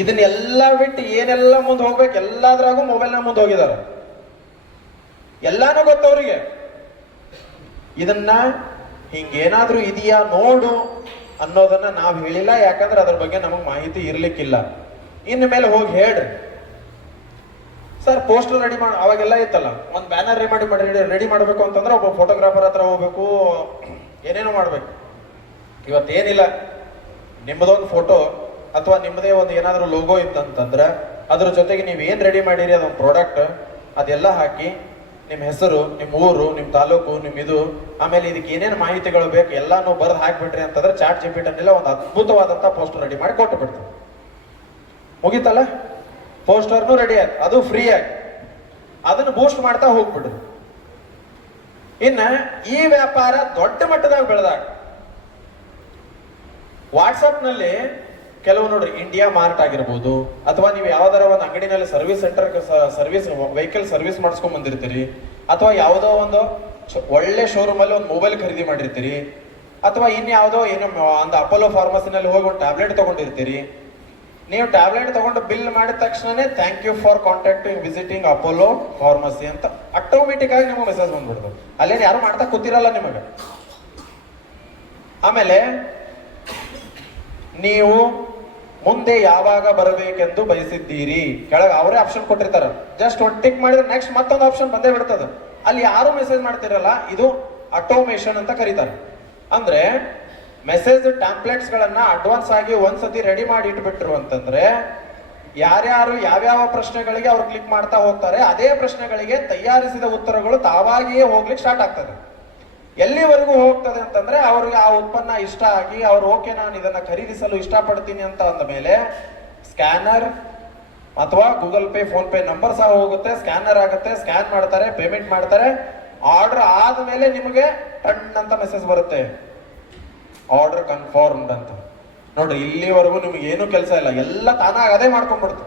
ಇದನ್ನೆಲ್ಲ ಬಿಟ್ಟು ಏನೆಲ್ಲ ಮುಂದೆ ಹೋಗ್ಬೇಕು ಎಲ್ಲಾದ್ರಾಗೂ ಮೊಬೈಲ್ನ ಮುಂದೆ ಹೋಗಿದ್ದಾರೆ. ಎಲ್ಲಾನು ಗೊತ್ತವ್ರಿಗೆ. ಇದನ್ನ ಹಿಂಗೇನಾದ್ರೂ ಇದೆಯಾ ನೋಡು ಅನ್ನೋದನ್ನ ನಾವು ಹೇಳಿಲ್ಲ, ಯಾಕಂದ್ರೆ ಅದ್ರ ಬಗ್ಗೆ ನಮಗ್ ಮಾಹಿತಿ ಇರ್ಲಿಕ್ಕಿಲ್ಲ. ಇನ್ನು ಮೇಲೆ ಹೋಗಿ ಹೇಳ್ರಿ, ಸರ್ ಪೋಸ್ಟರ್ ರೆಡಿ ಮಾಡಿ, ಅವಾಗೆಲ್ಲ ಇತ್ತಲ್ಲ, ಒಂದು ಬ್ಯಾನರ್ ರೆಡಿ ಮಾಡಬೇಕು ಅಂತಂದ್ರೆ ಒಬ್ಬ ಫೋಟೋಗ್ರಾಫರ್ ಹತ್ರ ಹೋಗ್ಬೇಕು, ಏನೇನೋ ಮಾಡ್ಬೇಕು. ಇವತ್ತೇನಿಲ್ಲ, ನಿಮ್ಮದೊಂದು ಫೋಟೋ ಅಥವಾ ನಿಮ್ಮದೇ ಒಂದು ಏನಾದರೂ ಲೋಗೋ ಇತ್ತಂತಂದ್ರೆ ಅದ್ರ ಜೊತೆಗೆ ನೀವು ಏನು ರೆಡಿ ಮಾಡಿರಿ ಅದೊಂದು ಪ್ರಾಡಕ್ಟ್ ಅದೆಲ್ಲ ಹಾಕಿ ನಿಮ್ಮ ಹೆಸರು, ನಿಮ್ಮ ಊರು, ನಿಮ್ಮ ತಾಲೂಕು, ನಿಮ್ಮ ಇದು, ಆಮೇಲೆ ಇದಕ್ಕೆ ಏನೇನು ಮಾಹಿತಿಗಳು ಬೇಕು ಎಲ್ಲಾನು ಬರೆದು ಹಾಕಿಬಿಟ್ರಿ ಅಂತಂದ್ರೆ ಚಾಟ್ ಜಿಪಿಟಿ ಅನ್ನೆಲ್ಲ ಒಂದು ಅದ್ಭುತವಾದಂಥ ಪೋಸ್ಟರ್ ರೆಡಿ ಮಾಡಿ ಕೊಟ್ಟು ಬಿಡ್ತೀವಿ. ಮುಗೀತಲ್ಲ, ಪೋಸ್ಟರ್ನು ರೆಡಿ ಆಯ್ತು, ಅದು ಫ್ರೀ ಆಗಿ ಅದನ್ನು ಬೂಸ್ಟ್ ಮಾಡ್ತಾ ಹೋಗ್ಬಿಡ್ರಿ. ಇನ್ನ ಈ ವ್ಯಾಪಾರ ದೊಡ್ಡ ಮಟ್ಟದಾಗ ಬೆಳೆದಾಗ ವಾಟ್ಸಪ್ ನಲ್ಲಿ ಕೆಲವು ನೋಡ್ರಿ, ಇಂಡಿಯಾ ಮಾರ್ಟ್ ಆಗಿರ್ಬೋದು, ಅಥವಾ ನೀವು ಯಾವ್ದಾರ ಒಂದು ಅಂಗಡಿನಲ್ಲಿ service center service vehicle service ಮಾಡಿಸ್ಕೊಂಡ್ ಬಂದಿರ್ತೀರಿ, ಅಥವಾ ಯಾವುದೋ ಒಂದು ಒಳ್ಳೆ ಶೋರೂಮ್ ಅಲ್ಲಿ ಒಂದು ಮೊಬೈಲ್ ಖರೀದಿ ಮಾಡಿರ್ತೀರಿ, ಅಥವಾ ಇನ್ಯಾವುದೋ ಏನೋ ಒಂದು ಅಪೋಲೋ ಫಾರ್ಮಸಿನಲ್ಲಿ ಹೋಗಿ ಒಂದು ಟ್ಯಾಬ್ಲೆಟ್ ತಗೊಂಡಿರ್ತೀರಿ. ನೀವು ಟ್ಯಾಬ್ಲೆಟ್ ತಗೊಂಡು ಬಿಲ್ ಮಾಡಿದ ತಕ್ಷಣನೇ thank you for contacting visiting Apollo pharmacy ಅಂತ ಆಟೋಮೆಟಿಕ್ ಆಗಿ ನಿಮಗೆ ಮೆಸೇಜ್ ಬಂದ್ಬಿಡ್ತು. ಅಲ್ಲೇನು ಯಾರು ಮಾಡ್ತಾ ಕೂತಿರಲ್ಲ ನಿಮಗೆ. ಆಮೇಲೆ ನೀವು ಮುಂದೆ ಯಾವಾಗ ಬರಬೇಕೆಂದು ಬಯಸಿದ್ದೀರಿ, ಕೆಳಗೆ ಅವರೇ ಆಪ್ಷನ್ ಕೊಟ್ಟಿರ್ತಾರೆ. ಜಸ್ಟ್ ಒಂದು ಟಿಕ್ ಮಾಡಿದ್ರೆ ನೆಕ್ಸ್ಟ್ ಮತ್ತೊಂದು ಆಪ್ಷನ್ ಬಂದೇ ಬಿಡ್ತದೆ. ಅಲ್ಲಿ ಯಾರು ಮೆಸೇಜ್ ಮಾಡ್ತಿರಲ್ಲ, ಇದು ಆಟೋಮೇಷನ್ ಅಂತ ಕರೀತಾರೆ. ಅಂದ್ರೆ ಮೆಸೇಜ್ ಟ್ಯಾಂಪ್ಲೆಟ್ಸ್ ಗಳನ್ನ ಅಡ್ವಾನ್ಸ್ ಆಗಿ ಒಂದ್ಸತಿ ರೆಡಿ ಮಾಡಿ ಇಟ್ಬಿಟ್ರು ಅಂತಂದ್ರೆ ಯಾರ್ಯಾರು ಯಾವ್ಯಾವ ಪ್ರಶ್ನೆಗಳಿಗೆ ಅವ್ರು ಕ್ಲಿಕ್ ಮಾಡ್ತಾ ಹೋಗ್ತಾರೆ, ಅದೇ ಪ್ರಶ್ನೆಗಳಿಗೆ ತಯಾರಿಸಿದ ಉತ್ತರಗಳು ತಾವಾಗಿಯೇ ಹೋಗ್ಲಿಕ್ಕೆ ಸ್ಟಾರ್ಟ್ ಆಗ್ತದೆ. ಎಲ್ಲಿವರೆಗೂ ಹೋಗ್ತದೆ ಅಂತಂದ್ರೆ ಅವ್ರಿಗೆ ಆ ಉತ್ಪನ್ನ ಇಷ್ಟ ಆಗಿ ಅವ್ರು ಓಕೆ ನಾನು ಇದನ್ನ ಖರೀದಿಸಲು ಇಷ್ಟಪಡ್ತೀನಿ ಅಂತ ಅಂದ ಮೇಲೆ ಸ್ಕ್ಯಾನರ್ ಅಥವಾ Google pay phone pay number ಸಹ ಹೋಗುತ್ತೆ, ಸ್ಕ್ಯಾನರ್ ಆಗುತ್ತೆ, ಸ್ಕ್ಯಾನ್ ಮಾಡ್ತಾರೆ, ಪೇಮೆಂಟ್ ಮಾಡ್ತಾರೆ. ಆರ್ಡರ್ ಆದ್ಮೇಲೆ ನಿಮಗೆ ಟನ್ ಅಂತ ಮೆಸೇಜ್ ಬರುತ್ತೆ, ಆರ್ಡರ್ ಕನ್ಫರ್ಮ್ಡ್ ಅಂತ. ನೋಡ್ರಿ, ಇಲ್ಲಿವರೆಗೂ ನಿಮ್ಗೆ ಏನು ಕೆಲಸ ಇಲ್ಲ, ಎಲ್ಲ ತಾನಾಗ ಅದೇ ಮಾಡ್ಕೊಂಡ್ಬಿಡ್ತು.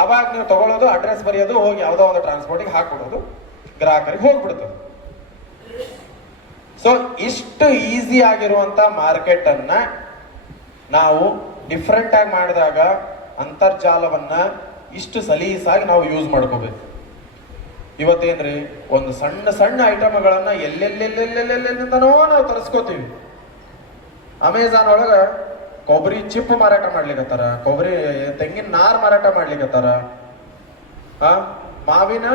ಆವಾಗ ನೀವು ತಗೊಳ್ಳೋದು, ಅಡ್ರೆಸ್ ಬರೆಯೋದು, ಹೋಗಿ ಯಾವುದೋ ಒಂದು ಟ್ರಾನ್ಸ್ಪೋರ್ಟಿಗೆ ಹಾಕ್ಬಿಡೋದು, ಗ್ರಾಹಕರಿಗೆ ಹೋಗ್ಬಿಡ್ತದೆ. ಸೊ ಇಷ್ಟು ಈಸಿ ಆಗಿರುವಂತ ಮಾರ್ಕೆಟ್ ಅನ್ನ ನಾವು ಡಿಫ್ರೆಂಟ್ ಆಗಿ ಮಾಡಿದಾಗ ಅಂತರ್ಜಾಲವನ್ನ ಇಷ್ಟು ಸಲೀಸಾಗಿ ನಾವು ಯೂಸ್ ಮಾಡ್ಕೋಬೇಕು. ಇವತ್ತೇನ್ರಿ, ಒಂದು ಸಣ್ಣ ಸಣ್ಣ ಐಟಮ್ಗಳನ್ನ ಎಲ್ಲೆಲ್ಲೆಲ್ಲೆಲ್ಲೆಲ್ಲೆಲ್ಲಿಂದನೋ ನಾವು ತರಿಸ್ಕೋತೀವಿ. ಅಮೆಝಾನ್ ಒಳಗ ಕೊಬ್ಬರಿ ಚಿಪ್ ಮಾರಾಟ ಮಾಡ್ಲಿಕ್ಕತ್ತಾರ, ಕೊಬ್ಬರಿ ತೆಂಗಿನ ನಾರ್ ಮಾರಾಟ ಮಾಡ್ಲಿಕ್ಕತ್ತಾರ, ಮಾವಿನ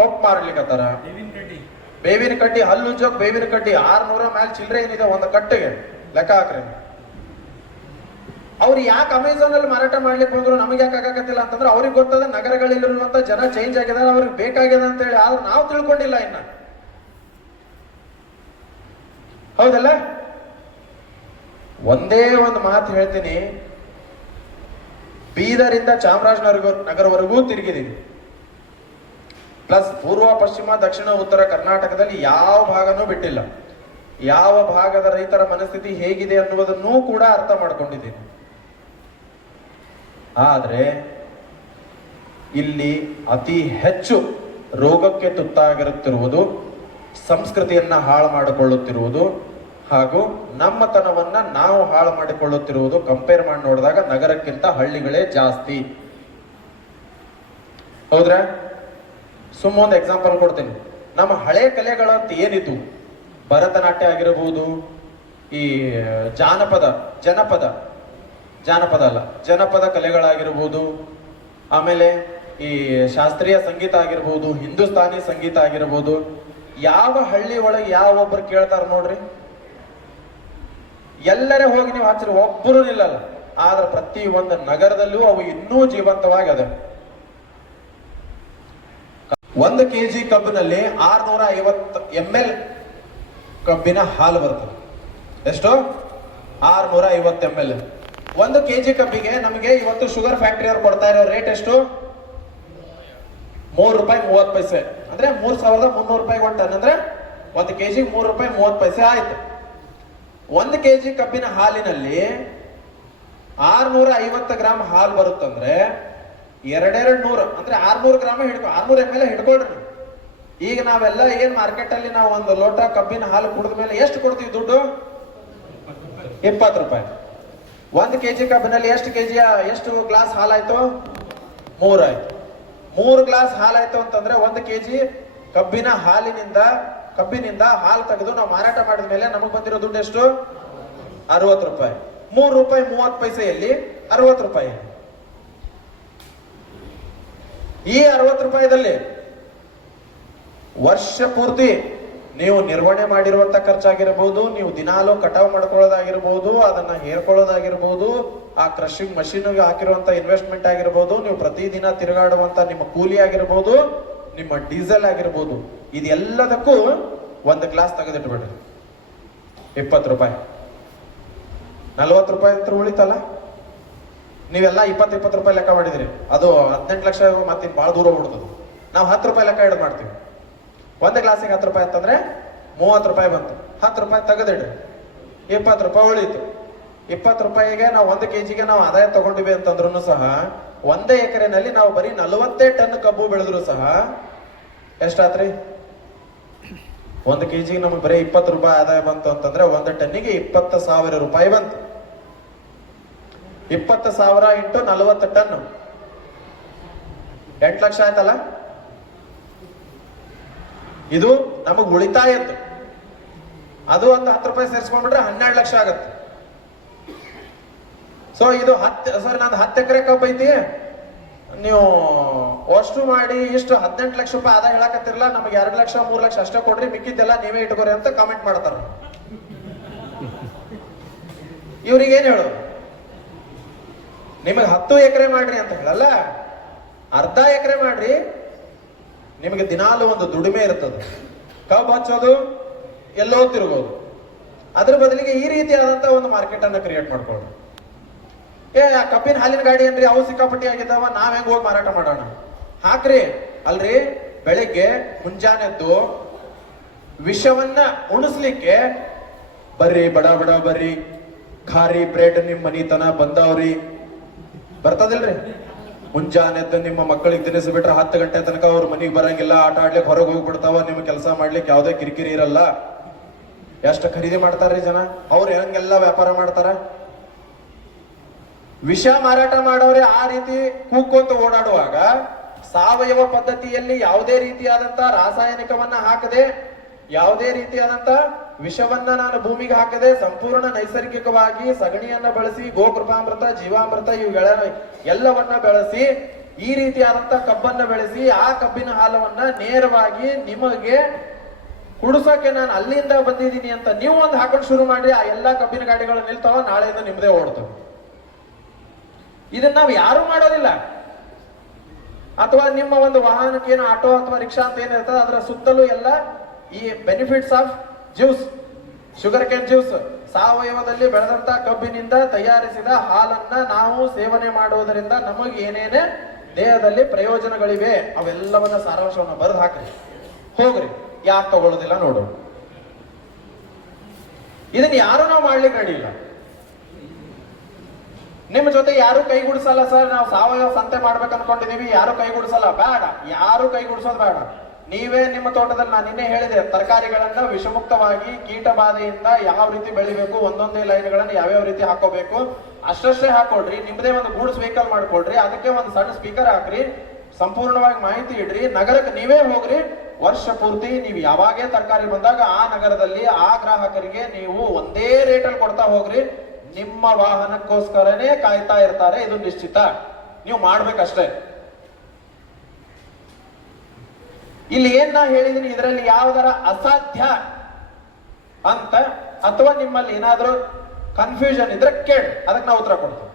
ತೊಪ್ಪು ಮಾರ್ಲಿಕ್ಕತ್ತಾರ, ಬೇವಿನ ಕಡ್ಡಿ, ಹಲ್ಲು ಜೋಕ್ ಬೇವಿನ ಕಡ್ಡಿ 600 ಮ್ಯಾಲ್ ಚಿಲ್ಲರೆ ಏನಿದೆ ಒಂದು ಕಟ್ಟಿಗೆ, ಲೆಕ್ಕ ಹಾಕ್ರಿ. ಅವ್ರು ಯಾಕೆ ಅಮೆಝಾನ್ ಅಲ್ಲಿ ಮಾರಾಟ ಮಾಡ್ಲಿಕ್ಕೆ ಬಂದ್ರು, ನಮಗೆ ಯಾಕೆ ಆಗಾಕತ್ತಿಲ್ಲ ಅಂತಂದ್ರೆ ಅವ್ರಿಗೆ ಗೊತ್ತದ ನಗರಗಳಲ್ಲಿರುವಂತ ಜನ ಚೇಂಜ್ ಆಗಿದ್ದಾರೆ, ಅವ್ರಿಗೆ ಬೇಕಾಗಿದೆ ಅಂತ ಹೇಳಿ. ಆದ್ರೆ ನಾವು ತಿಳ್ಕೊಂಡಿಲ್ಲ ಇನ್ನ, ಹೌದಲ್ಲ? ಒಂದೇ ಒಂದು ಮಾತು ಹೇಳ್ತೀನಿ, ಬೀದರಿಂದ ಚಾಮರಾಜನಗರವರೆಗೂ ತಿರುಗಿದೀನಿ. ಪ್ಲಸ್ ಪೂರ್ವ, ಪಶ್ಚಿಮ, ದಕ್ಷಿಣ, ಉತ್ತರ ಕರ್ನಾಟಕದಲ್ಲಿ ಯಾವ ಭಾಗನೂ ಬಿಟ್ಟಿಲ್ಲ. ಯಾವ ಭಾಗದ ರೈತರ ಮನಸ್ಥಿತಿ ಹೇಗಿದೆ ಅನ್ನುವುದನ್ನೂ ಕೂಡ ಅರ್ಥ ಮಾಡ್ಕೊಂಡಿದ್ದೀನಿ. ಆದ್ರೆ ಇಲ್ಲಿ ಅತಿ ಹೆಚ್ಚು ರೋಗಕ್ಕೆ ತುತ್ತಾಗಿರುತ್ತಿರುವುದು, ಸಂಸ್ಕೃತಿಯನ್ನ ಹಾಳು ಮಾಡಿಕೊಳ್ಳುತ್ತಿರುವುದು, ಹಾಗೂ ನಮ್ಮತನವನ್ನ ನಾವು ಹಾಳು ಮಾಡಿಕೊಳ್ಳುತ್ತಿರುವುದು ಕಂಪೇರ್ ಮಾಡಿ ನೋಡಿದಾಗ ನಗರಕ್ಕಿಂತ ಹಳ್ಳಿಗಳೇ ಜಾಸ್ತಿ. ಹೌದ್ರಾ? ಸುಮ್ಮ ಒಂದು ಎಕ್ಸಾಂಪಲ್ ಕೊಡ್ತೀನಿ. ನಮ್ಮ ಹಳೆ ಕಲೆಗಳಂತ ಏನಿತ್ತು, ಭರತನಾಟ್ಯ ಆಗಿರಬಹುದು, ಈ ಜನಪದ ಕಲೆಗಳಾಗಿರ್ಬೋದು, ಆಮೇಲೆ ಈ ಶಾಸ್ತ್ರೀಯ ಸಂಗೀತ ಆಗಿರ್ಬೋದು, ಹಿಂದೂಸ್ತಾನಿ ಸಂಗೀತ ಆಗಿರ್ಬೋದು, ಯಾವ ಹಳ್ಳಿ ಒಳಗೆ ಯಾವ ಒಬ್ಬರು ಕೇಳ್ತಾರ ನೋಡ್ರಿ, ಎಲ್ಲರೇ ಹೋಗಿ ನೀವು ಹಚ್ಚಿರಿ, ಒಬ್ಬರು ನಿಲ್ಲಲ್ಲ. ಆದ್ರೆ ಪ್ರತಿ ಒಂದು ನಗರದಲ್ಲೂ ಅವು ಇನ್ನೂ ಜೀವಂತವಾಗಿ ಅದ. 1 kg ಕಬ್ಬಿನಲ್ಲಿ 650 ml ಕಬ್ಬಿನ ಹಾಲು ಬರ್ತದೆ. ಎಷ್ಟು? 650 ml. 1 kg ಕಬ್ಬಿಗೆ ನಮಗೆ ಇವತ್ತು ಶುಗರ್ ಫ್ಯಾಕ್ಟರಿ ಅವ್ರು ಕೊಡ್ತಾ ಇರೋ ರೇಟ್ ಎಷ್ಟು? ₹3.30. ಅಂದ್ರೆ 3,300 ರೂಪಾಯಿ ಒಂದು ಟನ್, ಅಂದ್ರೆ 1 kg ₹3.30 ಆಯ್ತು. 1 kg ಕಬ್ಬಿನ ಹಾಲಿನಲ್ಲಿ 650 ಗ್ರಾಮ್ ಹಾಲು ಬರುತ್ತಂದ್ರೆ 200 ಅಂದ್ರೆ 600 ಗ್ರಾಮ 600 ml ಹಿಡ್ಕೊಳ್ರಿ. ಈಗ ನಾವೆಲ್ಲ ಏನ್ ಮಾರ್ಕೆಟ್ ಅಲ್ಲಿ ನಾವು ಒಂದು ಲೋಟ ಕಬ್ಬಿನ ಹಾಲು ಕುಡಿದ ಮೇಲೆ ಎಷ್ಟು ಕೊಡ್ತೀವಿ ದುಡ್ಡು? 20 ರೂಪಾಯಿ. 1 kg ಕಬ್ಬಿನಲ್ಲಿ ಎಷ್ಟು ಗ್ಲಾಸ್ ಹಾಲಾಯ್ತು? 3 ಆಯ್ತು. 3 ಗ್ಲಾಸ್ ಹಾಲಾಯ್ತು ಅಂತಂದ್ರೆ 1 kg ಕಬ್ಬಿನಿಂದ ಹಾಲು ತೆಗೆದು ನಾವು ಮಾರಾಟ ಮಾಡಿದ ಮೇಲೆ ನಮಗ್ ಬಂದಿರೋ ದುಡ್ಡು ಎಷ್ಟು? 60 ರೂಪಾಯಿ. ₹3.30 60 ರೂಪಾಯಿ. ಈ 60 ರೂಪಾಯಿದಲ್ಲಿ ವರ್ಷ ಪೂರ್ತಿ ನೀವು ನಿರ್ವಹಣೆ ಮಾಡಿರುವಂತ ಖರ್ಚಾಗಿರಬಹುದು, ನೀವು ದಿನಾಲೂ ಕಟಾವು ಮಾಡ್ಕೊಳ್ಳೋದಾಗಿರ್ಬಹುದು, ಅದನ್ನ ಹೇರ್ಕೊಳ್ಳೋದಾಗಿರ್ಬಹುದು, ಆ ಕ್ರಷಿಂಗ್ ಮಷೀನ್ಗೆ ಹಾಕಿರುವಂತ ಇನ್ವೆಸ್ಟ್ಮೆಂಟ್ ಆಗಿರ್ಬಹುದು, ನೀವು ಪ್ರತಿದಿನ ತಿರುಗಾಡುವಂತ ನಿಮ್ಮ ಕೂಲಿ ಆಗಿರ್ಬಹುದು, ನಿಮ್ಮ ಡೀಸೆಲ್ ಆಗಿರ್ಬಹುದು, ಇದೆಲ್ಲದಕ್ಕೂ 1 ಗ್ಲಾಸ್ ತೆಗೆದಿಟ್ಬಿಡ್ರಿ. 20 ರೂಪಾಯಿ. 40 ರೂಪಾಯಿ ಅಂತ ಉಳಿತಲ್ಲ. ನೀವೆಲ್ಲ 20 ರೂಪಾಯಿ ಲೆಕ್ಕ ಮಾಡಿದಿರಿ, ಅದು 18 ಲಕ್ಷ ಮತ್ತಿನ್ ಭಾಳ ದೂರ ಹೋಗ್ಬಿಡ್ತದೆ. ನಾವು 10 ರೂಪಾಯಿ ಲೆಕ್ಕ ಹಿಡಿದು ಮಾಡ್ತೀವಿ. ಒಂದು ಗ್ಲಾಸಿಗೆ 10 ರೂಪಾಯಿ ಅಂತಂದ್ರೆ 30 ರೂಪಾಯಿ ಬಂತು. 10 ರೂಪಾಯಿ ತೆಗೆದಿಡ್ರಿ, 20 ರೂಪಾಯಿ ಉಳಿತು. 20 ರೂಪಾಯಿಗೆ ನಾವು 1 kg ನಾವು ಆದಾಯ ತಗೊಂಡಿವಿ ಅಂತಂದ್ರೂ ಸಹ 1 ಎಕರೆನಲ್ಲಿ ನಾವು ಬರೀ 40 ಟನ್ ಕಬ್ಬು ಬೆಳೆದ್ರು ಸಹ ಎಷ್ಟಾತ್ರಿ? 1 kg ನಮಗೆ ಬರೀ 20 ರೂಪಾಯಿ ಆದಾಯ ಬಂತು ಅಂತಂದ್ರೆ 1 ಟನ್ನಿಗೆ 20,000 ರೂಪಾಯಿ ಬಂತು. 20,000 ಇಂಟು 40 ಟನ್ 8 ಲಕ್ಷ ಆಯ್ತಲ್ಲ. ಇದು ನಮಗ್ ಉಳಿತಾಯದ್ದು. ಅದು ಒಂದು 10 ರೂಪಾಯಿ ಸೇರಿಸ್ಕೊಂಡ್ಬಿಟ್ರೆ 12 ಲಕ್ಷ ಆಗತ್ತೆ. ಸೊ ಇದು ನಂದು 10 ಎಕರೆ ಕಬ್ಬು ಐತಿ, ನೀವು ಅಷ್ಟು ಮಾಡಿ ಇಷ್ಟು 18 ಲಕ್ಷ ರೂಪಾಯಿ ಆದಾಯ ಹೇಳಕತ್ತಿರಲ್ಲ, ನಮಗೆ 2 ಲಕ್ಷ 3 ಲಕ್ಷ ಅಷ್ಟೇ ಕೊಡ್ರಿ, ಮಿಕ್ಕಿದ್ದೆಲ್ಲ ನೀವೇ ಇಟ್ಕೋರಿ ಅಂತ ಕಾಮೆಂಟ್ ಮಾಡ್ತಾರ. ಇವ್ರಿಗೆ ಏನ್ ಹೇಳು? ನಿಮಗೆ 10 ಎಕರೆ ಮಾಡ್ರಿ ಅಂತ ಹೇಳಲ್ಲ, ಅರ್ಧ ಎಕರೆ ಮಾಡ್ರಿ, ನಿಮಗೆ ದಿನಾಲು ಒಂದು ದುಡಿಮೆ ಇರ್ತದೆ. ಕಬ್ಬು ಹಚ್ಚೋದು, ಎಲ್ಲೋ ತಿರುಗೋದು. ಅದ್ರ ಬದಲಿಗೆ ಈ ರೀತಿಯಾದಂತ ಒಂದು ಮಾರ್ಕೆಟ್ ಅನ್ನ ಕ್ರಿಯೇಟ್ ಮಾಡ್ಕೊಳ್ಳಿ. ಆ ಕಬ್ಬಿನ ಹಾಲಿನ ಗಾಡಿ ಏನ್ರಿ, ಅವು ಸಿಕ್ಕಾಪಟ್ಟಿ ಆಗಿದ್ದಾವ, ನಾವ್ ಹೆಂಗ್ ಹೋಗಿ ಮಾರಾಟ ಮಾಡೋಣ? ಹಾಕ್ರಿ. ಅಲ್ರಿ, ಬೆಳಿಗ್ಗೆ ಮುಂಜಾನೆದ್ದು ವಿಷವನ್ನ ಉಣಿಸ್ಲಿಕ್ಕೆ ಬರ್ರಿ, ಬಡ ಬಡ ಬರ್ರಿ, ಖಾರಿ ಬ್ರೆಡ್ ನಿಮ್ ಮನಿತನ ಬಂದವ್ರಿ, ಬರ್ತದಿಲ್ರಿ? ಮುಂಜಾನೆದ್ದು ನಿಮ್ಮ ಮಕ್ಕಳಿಗೆ ತಿನ್ನಿಸ್ಬಿಟ್ರೆ 10 ಗಂಟೆ ತನಕ ಅವ್ರ ಮನಿಗೆ ಬರಂಗಿಲ್ಲ, ಆಟ ಆಡ್ಲಿಕ್ಕೆ ಹೊರಗೆ ಹೋಗ್ಬಿಡ್ತಾವ, ನಿಮ್ಗೆ ಕೆಲಸ ಮಾಡ್ಲಿಕ್ಕೆ ಯಾವುದೇ ಕಿರಿಕಿರಿ ಇರಲ್ಲ. ಎಷ್ಟು ಖರೀದಿ ಮಾಡ್ತಾರ್ರಿ ಜನ, ಅವ್ರು ಹೆಂಗೆಲ್ಲ ವ್ಯಾಪಾರ ಮಾಡ್ತಾರ. ವಿಷ ಮಾರಾಟ ಮಾಡೋರೆ ಆ ರೀತಿ ಕೂಗ್ಕೊಂತ ಓಡಾಡುವಾಗ ಸಾವಯವ ಪದ್ಧತಿಯಲ್ಲಿ ಯಾವುದೇ ರೀತಿಯಾದಂತ ರಾಸಾಯನಿಕವನ್ನ ಹಾಕದೆ, ಯಾವುದೇ ರೀತಿಯಾದಂತ ವಿಷವನ್ನ ನಾನು ಭೂಮಿಗೆ ಹಾಕದೆ, ಸಂಪೂರ್ಣ ನೈಸರ್ಗಿಕವಾಗಿ ಸಗಣಿಯನ್ನ ಬಳಸಿ, ಗೋಕೃಪಾಮೃತ, ಜೀವಾಮೃತ ಇವುಗಳ ಎಲ್ಲವನ್ನ ಬೆಳೆಸಿ ಈ ರೀತಿಯಾದಂತ ಕಬ್ಬನ್ನ ಬೆಳೆಸಿ ಆ ಕಬ್ಬಿನ ಹಾಲವನ್ನ ನೇರವಾಗಿ ನಿಮಗೆ ಕುಡಿಸೋಕೆ ನಾನು ಅಲ್ಲಿಂದ ಬಂದಿದ್ದೀನಿ ಅಂತ ನೀವು ಒಂದು ಹಾಕೊಂಡು ಶುರು ಮಾಡಿ, ಆ ಎಲ್ಲಾ ಕಬ್ಬಿನ ಗಾಡಿಗಳು ನಿಲ್ತಾವ, ನಾಳೆಯಿಂದ ನಿಮ್ದೇ ಓಡ್ತವೆ. ಇದನ್ನ ನಾವು ಯಾರು ಮಾಡೋದಿಲ್ಲ. ಅಥವಾ ನಿಮ್ಮ ಒಂದು ವಾಹನಕ್ಕೆ ಏನು ಆಟೋ ಅಥವಾ ರಿಕ್ಷಾ ಅಂತ ಏನಿರ್ತದೆ ಅದರ ಸುತ್ತಲೂ ಎಲ್ಲ ಈ benefits of juice, sugar cane juice, ಸಾವಯವದಲ್ಲಿ ಬೆಳೆದಂತ ಕಬ್ಬಿನಿಂದ ತಯಾರಿಸಿದ ಹಾಲನ್ನ ನಾವು ಸೇವನೆ ಮಾಡುವುದರಿಂದ ನಮಗೆ ಏನೇನೇ ದೇಹದಲ್ಲಿ ಪ್ರಯೋಜನಗಳಿವೆ ಅವೆಲ್ಲವನ್ನ ಸಾರಾಂಶವನ್ನ ಬರೆದು ಹಾಕ್ರಿ, ಹೋಗ್ರಿ. ಯಾಕೆ ತಗೊಳ್ಳೋದಿಲ್ಲ ನೋಡು. ಇದನ್ನ ಯಾರು ನಾವು ಮಾಡ್ಲಿಕ್ಕೆ ರೆಡಿ ಇಲ್ಲ. ನಿಮ್ಮ ಜೊತೆ ಯಾರು ಕೈಗೂಡಿಸಲ್ಲ. ಸರ್, ನಾವು ಸಾವಯವ ಸಂತೆ ಮಾಡ್ಬೇಕು ಅನ್ಕೊಂಡಿದೀವಿ, ಯಾರು ಕೈಗೂಡಿಸಲ್ಲ. ಬೇಡ, ಯಾರು ಕೈಗೂಡಿಸೋದು ಬೇಡ. ನೀವೇ ನಿಮ್ಮ ತೋಟದಲ್ಲಿ, ನಾನು ನಿನ್ನೆ ಹೇಳಿದೆ, ತರಕಾರಿಗಳನ್ನ ವಿಷಮುಕ್ತವಾಗಿ ಕೀಟ ಬಾಧೆಯಿಂದ ಯಾವ ರೀತಿ ಬೆಳಿಬೇಕು, ಒಂದೊಂದೇ ಲೈನ್ಗಳನ್ನ ಯಾವ್ಯಾವ ರೀತಿ ಹಾಕೋಬೇಕು ಅಷ್ಟೇ ಹಾಕೊಳ್ರಿ. ನಿಮ್ದೇ ಒಂದು ಗೂಡ್ಸ್ ವೆಹಿಕಲ್ ಮಾಡ್ಕೊಳ್ರಿ, ಅದಕ್ಕೆ ಒಂದು ಸಣ್ಣ ಸ್ಪೀಕರ್ ಹಾಕ್ರಿ, ಸಂಪೂರ್ಣವಾಗಿ ಮಾಹಿತಿ ಇಡ್ರಿ. ನಗರಕ್ಕೆ ನೀವೇ ಹೋಗ್ರಿ, ವರ್ಷ ಪೂರ್ತಿ ನೀವು ಯಾವಾಗೇ ತರಕಾರಿ ಬಂದಾಗ ಆ ನಗರದಲ್ಲಿ ಆ ಗ್ರಾಹಕರಿಗೆ ನೀವು ಒಂದೇ ರೇಟಲ್ಲಿ ಕೊಡ್ತಾ ಹೋಗ್ರಿ. ನಿಮ್ಮ ವಾಹನಕ್ಕೋಸ್ಕರನೇ ಕಾಯ್ತಾ ಇರ್ತಾರೆ, ಇದು ನಿಶ್ಚಿತ. ನೀವು ಮಾಡ್ಬೇಕಷ್ಟೇ. ಇಲ್ಲಿ ಏನ್ ನಾ ಹೇಳಿದೀನಿ, ಇದರಲ್ಲಿ ಯಾವ್ದಾರ ಅಸಾಧ್ಯ ಅಂತ ಅಥವಾ ನಿಮ್ಮಲ್ಲಿ ಏನಾದ್ರೂ ಕನ್ಫ್ಯೂಷನ್ ಇದ್ರೆ ಕೇಳಿ, ಅದಕ್ಕೆ ನಾವು ಉತ್ತರ ಕೊಡ್ತೀವಿ.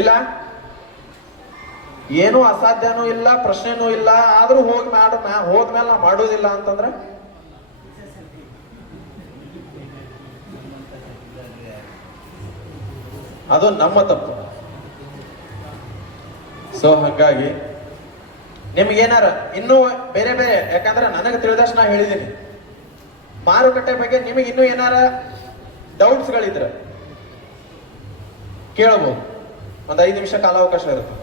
ಇಲ್ಲ, ಏನೂ ಅಸಾಧ್ಯನೂ ಇಲ್ಲ, ಪ್ರಶ್ನೆನೂ ಇಲ್ಲ, ಆದ್ರೂ ಹೋದ್ಮೇಲೆ ನಾ ಮಾಡೋದಿಲ್ಲ ಅಂತಂದ್ರೆ ಅದು ನಮ್ಮ ತಪ್ಪು. ಸೊ ಹಾಗಾಗಿ ನಿಮ್ಗೇನಾರ ಇನ್ನೂ ಬೇರೆ ಬೇರೆ, ಯಾಕಂದ್ರೆ ನನಗೆ ತಿಳಿದಷ್ಟು ನಾ ಹೇಳಿದ್ದೀನಿ, ಮಾರುಕಟ್ಟೆ ಬಗ್ಗೆ ನಿಮಗೆ ಇನ್ನೂ ಏನಾರ ಡೌಟ್ಸ್ಗಳಿದ್ರೆ ಕೇಳಬಹುದು. ಒಂದು 5 ನಿಮಿಷ ಕಾಲಾವಕಾಶ ಇರುತ್ತೆ.